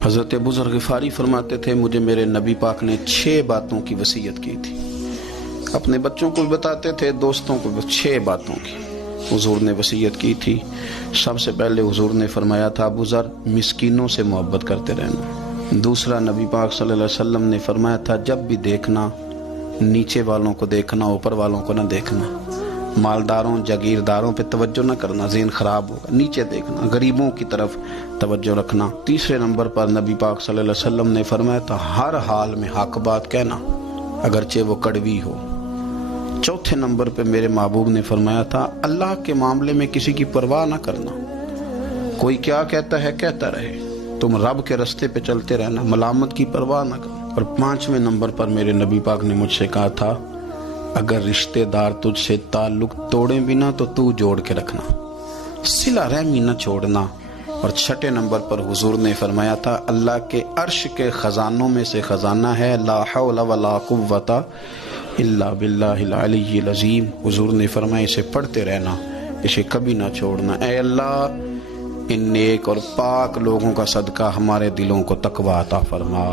حضرت ابو ذر غفاری فرماتے تھے مجھے میرے نبی پاک نے 6 باتوں کی وصیت کی تھی. اپنے بچوں کو بھی بتاتے تھے، دوستوں کو بھی 6 باتوں کی حضور نے وصیت کی تھی. سب سے پہلے حضور نے فرمایا تھا ابو ذر مسکینوں سے محبت کرتے رہنا. دوسرا نبی پاک صلی اللہ علیہ وسلم نے فرمایا تھا جب بھی دیکھنا نیچے والوں کو دیکھنا، اوپر والوں کو نہ دیکھنا. مالداروں جاگیرداروں پہ توجہ نہ کرنا، ذہن خراب ہوگا. نیچے دیکھنا، غریبوں کی طرف توجہ رکھنا. تیسرے نمبر پر نبی پاک صلی اللہ علیہ وسلم نے فرمایا تھا ہر حال میں حق بات کہنا اگرچہ وہ کڑوی ہو. چوتھے نمبر پہ میرے محبوب نے فرمایا تھا اللہ کے معاملے میں کسی کی پرواہ نہ کرنا. کوئی کیا کہتا ہے کہتا رہے، تم رب کے رستے پہ چلتے رہنا، ملامت کی پرواہ نہ کرنا. اور 5ویں نمبر پر میرے نبی پاک نے مجھ سے کہا تھا اگر رشتہ دار تجھ سے تعلق توڑیں بھی نہ تو تو جوڑ کے رکھنا، صلہ رحمی نہ چھوڑنا. اور 6 نمبر پر حضور نے فرمایا تھا اللہ کے عرش کے خزانوں میں سے خزانہ ہے لا حول ولا قوت الا باللہ العلی العظیم. حضور نے فرمایا اسے پڑھتے رہنا، اسے کبھی نہ چھوڑنا. اے اللہ ان نیک اور پاک لوگوں کا صدقہ ہمارے دلوں کو تقویٰ عطا فرما.